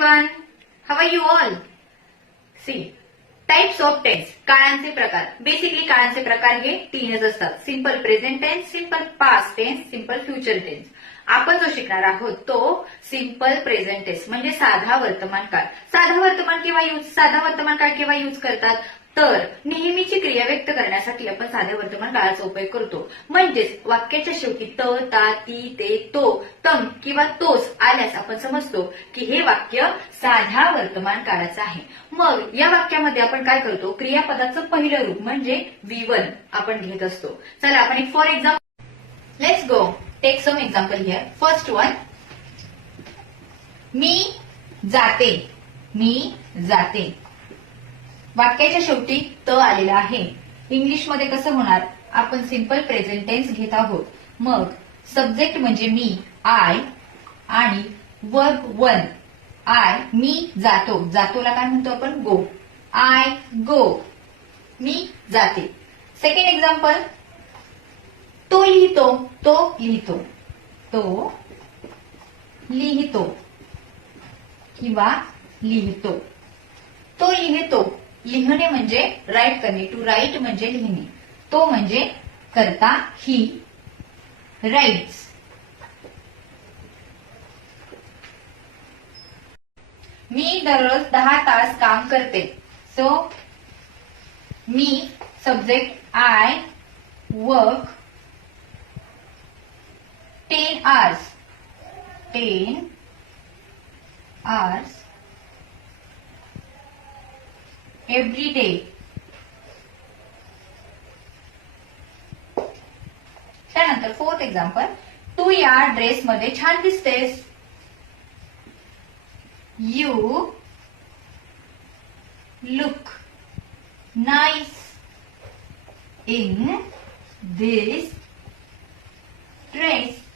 everyone. How are you all? See, types of tense, काळांचे प्रकार. Basically काळांचे प्रकार हे तीनच असतात. Simple present tense, simple past tense, simple future tense. आपण जो शिकणार आहोत तो सिंपल प्रेझेंट टेन्स म्हणजे साधा वर्तमान काळ. साधा वर्तमान काळ केव्हा यूज करतात? तर नेहमीची क्रिया व्यक्त करण्यासाठी आपण साध्या वर्तमान काळाचा उपयोग करतो. म्हणजेच वाक्याच्या शेवटी त, ता, ती, ते, तो, तम किंवा तोच आल्यास आपण समजतो की हे वाक्य साध्या वर्तमान काळाचं आहे. मग या वाक्यामध्ये आपण काय करतो? क्रियापदाचं पहिलं रूप म्हणजे V1 आपण घेत असतो. चला आपण एक for example, let's go take some example here. First one, मी जाते. मी जाते. वाक्याच्या शेवटी त आलेला आहे. इंग्लिशमध्ये कसं होणार? आपण सिंपल प्रेझेंट टेन्स घेत आहोत. मग सब्जेक्ट म्हणजे मी, आय, आणि वर्ब वन आय. मी जातो. जातोला काय म्हणतो आपण? गो. आय गो. मी जाते. सेकंड एक्झाम्पल, तो लिहितो. तो लिहितो. तो लिहितो किंवा लिहितो. तो लिहितो. लिहिणे म्हणजे राईट करणे. टू राईट म्हणजे लिहिणे. तो म्हणजे करता. ही राईट्स. मी दररोज 10 तास काम करते. सो मी subject I work 10 hours. 10 hours every day. त्यानंतर फोर्थ एक्झाम्पल, तू या ड्रेस मध्ये छान दिसतेस. You look nice in this dress.